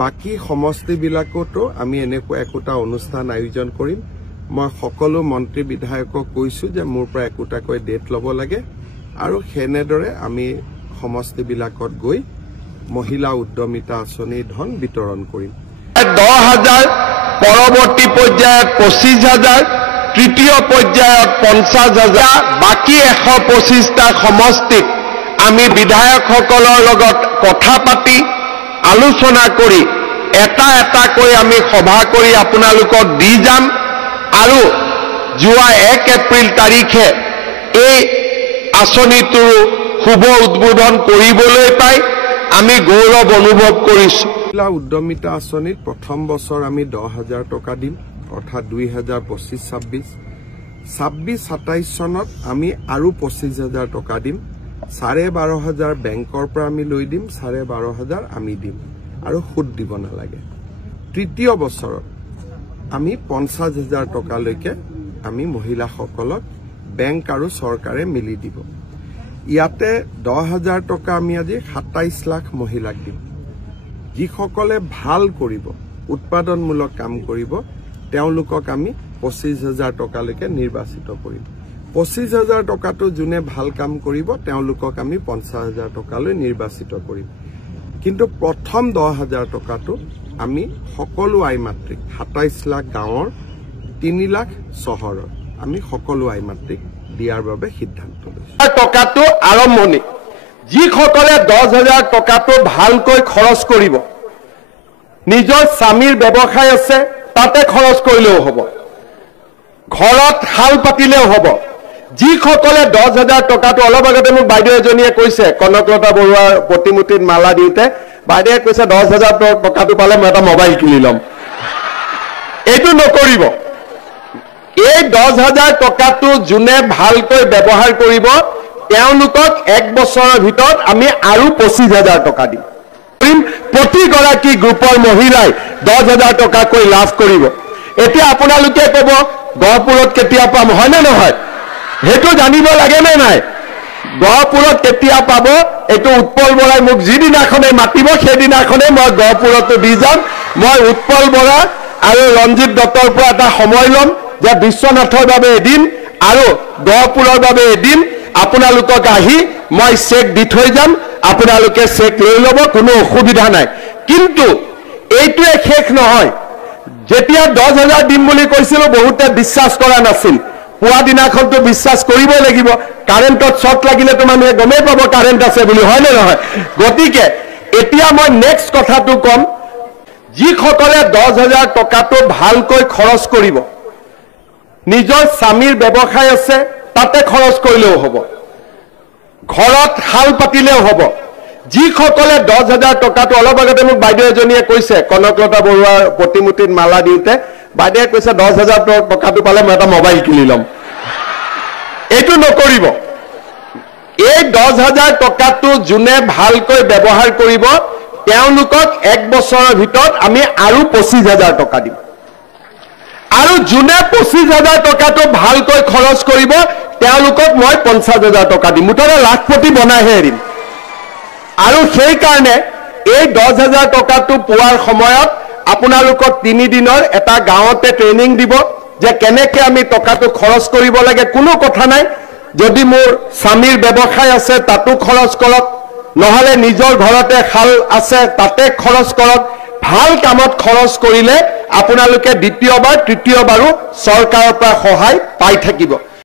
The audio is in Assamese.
বাকি সমষ্টিবিলাকতো আমি এনেকুৱা একোটা অনুষ্ঠান আয়োজন কৰিম মই সকলো মন্ত্ৰী বিধায়কক কৈছো যে মোৰ পৰা একোটাকৈ ডেট ল'ব লাগে আৰু হেনেদৰে আমি সমষ্টিবিলাকত গৈ মহিলা উদ্যমিতা আঁচনি ধন বিতৰণ কৰিম 10,000 পৰৱৰ্তী পৰ্যায়ত 25,000 তৃতীয় পৰ্যায়ত 50,000 বাকি 125টা সমষ্টিত আমি বিধায়কসকলৰ লগত কথা পাতি আলোচনা কৰি এটা এটাকৈ আমি সভা কৰি আপোনালোকক দি যাম আৰু যোৱা 1 এপ্ৰিল তাৰিখে এই আঁচনিটোৰ শুভ উদ্বোধন কৰিবলৈ পাই আমি গৌৰৱ অনুভৱ কৰিছো মহিলা উদ্যমিতা আঁচনিত প্ৰথম বছৰ আমি 10,000 টকা দিম অৰ্থাৎ 2025-26 26-27 চনত আমি আৰু 25,000 টকা দিম 12,500 বেংকৰ পৰা আমি লৈ দিম 12,500 আমি দিম আৰু সুদ দিব নালাগে তৃতীয় বছৰত আমি 50,000 টকালৈকে আমি মহিলাসকলক বেংক আৰু চৰকাৰে মিলি দিব ইয়াতে 10,000 টকা আমি আজি 27 লাখ মহিলাক দিম যিসকলে ভাল কৰিব উৎপাদনমূলক কাম কৰিব তেওঁলোকক আমি 25,000 টকালৈকে নিৰ্বাচিত কৰিম 25,000 টকাটো যোনে ভাল কাম কৰিব তেওঁলোকক আমি 50,000 টকালৈ নিৰ্বাচিত কৰিম কিন্তু প্ৰথম 10,000 টকাটো আমি সকলো আই মাতৃক 27 লাখ গাঁৱৰ 3 লাখ চহৰৰ আমি সকলো আই মাতৃক দিয়াৰ বাবে সিদ্ধান্ত লৈছো টকাটো আৰম্ভণি যিসকলে 10,000 টকাটো ভালকৈ খৰচ কৰিব নিজৰ স্বামীৰ ব্যৱসায় আছে তাতে খৰচ কৰিলেও হ'ব ঘৰত হাল পাতিলেও হ'ব যিসকলে 10,000 টকাটো অলপ আগতে মোক বাইদেউ এজনীয়ে কৈছে কনকলতা বৰুৱাৰ প্ৰতিমূৰ্তিত মালা দিওঁতে বাইদেৱে কৈছে 10,000 টকাটো পালে মই এটা মোবাইল কিনি ল'ম এইটো নকৰিব এই 10,000 টকাটো যোনে ভালকৈ ব্যৱহাৰ কৰিব তেওঁলোকক 1 বছৰৰ ভিতৰত আমি আৰু 25,000 টকা দিম প্ৰতিগৰাকী গ্ৰুপৰ মহিলাই 10,000 টকাকৈ লাভ কৰিব এতিয়া আপোনালোকে ক'ব গহপুৰত কেতিয়া পাম হয় নে নহয় হেতু জানিব লাগে নে নাই গহপুৰত কেতিয়া পাব এটো উৎপল বৰাই মোক যিদিনাখনে মাতিব সেইদিনাখনে মই গহপুৰতো দি যাম মই উৎপল বৰা আৰু ৰঞ্জিত দত্তৰ পৰা এটা সময় লম যে বিশ্বনাথৰ বাবে এদিন আৰু গহপুৰৰ বাবে এদিন আপোনালোকক আহি মই চেক দি থৈ যাম আপোনালোকে চেক লৈ ল'ব কোনো অসুবিধা নাই কিন্তু এইটোৱে শেষ নহয় যেতিয়া 10,000 দিম বুলি কৈছিল বহুতে বিশ্বাস কৰা নাছিল পুৱা দিনাখনটো বিশ্বাস কৰিব লাগিব কাৰেণ্টত শৰ্ট লাগিলে তো মানুহে গমেই পাব কাৰেণ্ট আছে বুলি হয় নে নহয় গতিকে এতিয়া মই নেক্সট কথাটো কম যিসকলে 10,000 টকাটো ভালকৈ খৰচ কৰিব নিজৰ স্বামীৰ ব্যৱসায় আছে তাতে খৰচ কৰিলেও হ'ব ঘৰত হাল পাতিলেও হ'ব যিসকলে 10,000 টকাটো অলপ আগতে মোক বাইদেউ এজনীয়ে কৈছে কনকলতা বৰুৱাৰ প্ৰতিমূৰ্তিত মালা দিওঁতে বাইদেৱে কৈছে 10,000 টকাটো পালে মই এটা মোবাইল কিনি ল'ম এইটো নকৰিব এই 10,000 টকাটো যোনে ভালকৈ ব্যৱহাৰ কৰিব তেওঁলোকক 1 বছৰৰ ভিতৰত আমি আৰু 25,000 টকা দিম আৰু যোনে 25,000 টকাটো ভালকৈ খৰচ কৰিব তেওঁলোকক মই 50,000 টকা দিম মুঠতে লাখপতি বনাইহে এৰিম আৰু সেই কাৰণে এই 10,000 টকাটো পোৱাৰ সময়ত আপোনালোকক 3 দিনৰ এটা গাঁৱতে ট্ৰেইনিং দিব যে কেনেকৈ আমি টকাটো খৰচ কৰিব লাগে কোনো কথা নাই যদি মোৰ স্বামীৰ ব্যৱসায় আছে তাতো খৰচ কৰক নহলে নিজৰ ঘৰতে খাল আছে তাতে খৰচ কৰক ভাল কামত খৰচ কৰিলে আপোনালোকে দ্বিতীয়বাৰ তৃতীয়বাৰো চৰকাৰৰ পৰা সহায় পাই থাকিব